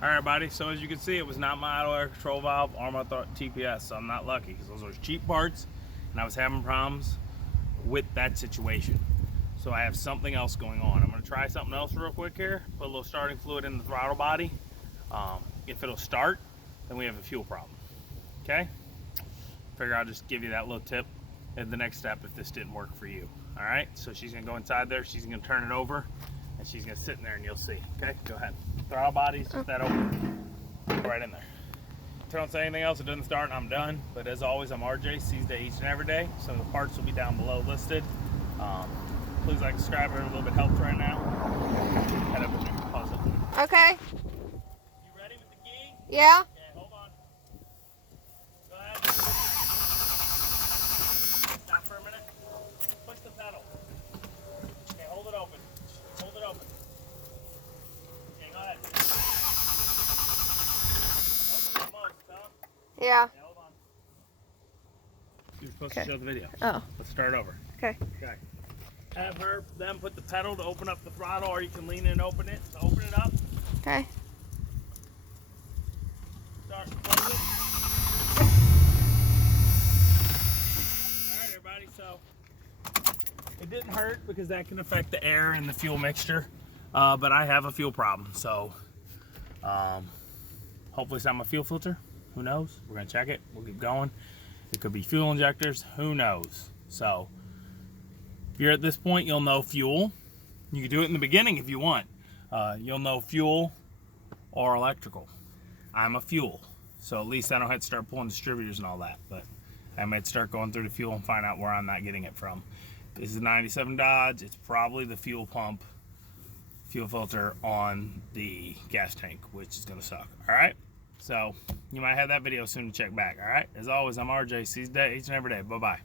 All right, buddy, so as you can see, it was not my idle air control valve or my TPS, so I'm not lucky because those are cheap parts and I was having problems with that situation. So I have something else going on. I'm gonna try something else real quick here, put a little starting fluid in the throttle body. If it'll start, then we have a fuel problem, okay? Figure I'll just give you that little tip at the next step if this didn't work for you. All right, so she's gonna go inside there, she's gonna turn it over, and she's gonna sit in there and you'll see, okay? Go ahead. Throttle body's just that open, right in there. If I don't say anything else, it doesn't start and I'm done. But as always, I'm RJ, sees day each and every day. Some of the parts will be down below listed. Please like, subscribe, every little bit helps right now. Head up in there, pause it. Okay. You ready with the key? Yeah. Okay, hold on. Go ahead. Stop for a minute. Push the pedal. Okay, hold it open. Hold it open. Okay, go ahead. Oh, almost, huh? Yeah. Okay, hold on. You're supposed to show the video. Oh. Let's start over. Okay. Okay. Have her then put the pedal to open up the throttle, or you can lean in and open it. So open it up. Okay. Start close it. Alright everybody, so it didn't hurt because that can affect the air and the fuel mixture. But I have a fuel problem, so hopefully it's not my fuel filter. Who knows? We're gonna check it. We'll keep going. It could be fuel injectors. Who knows? So if you're at this point, you'll know fuel. You can do it in the beginning if you want. You'll know fuel or electrical. I'm a fuel, so at least I don't have to start pulling distributors and all that. But I might start going through the fuel and find out where I'm not getting it from. This is a 97 Dodge. It's probably the fuel pump, fuel filter on the gas tank, which is gonna suck. All right. So you might have that video soon to check back. All right. As always, I'm RJ. See you each and every day. Bye bye.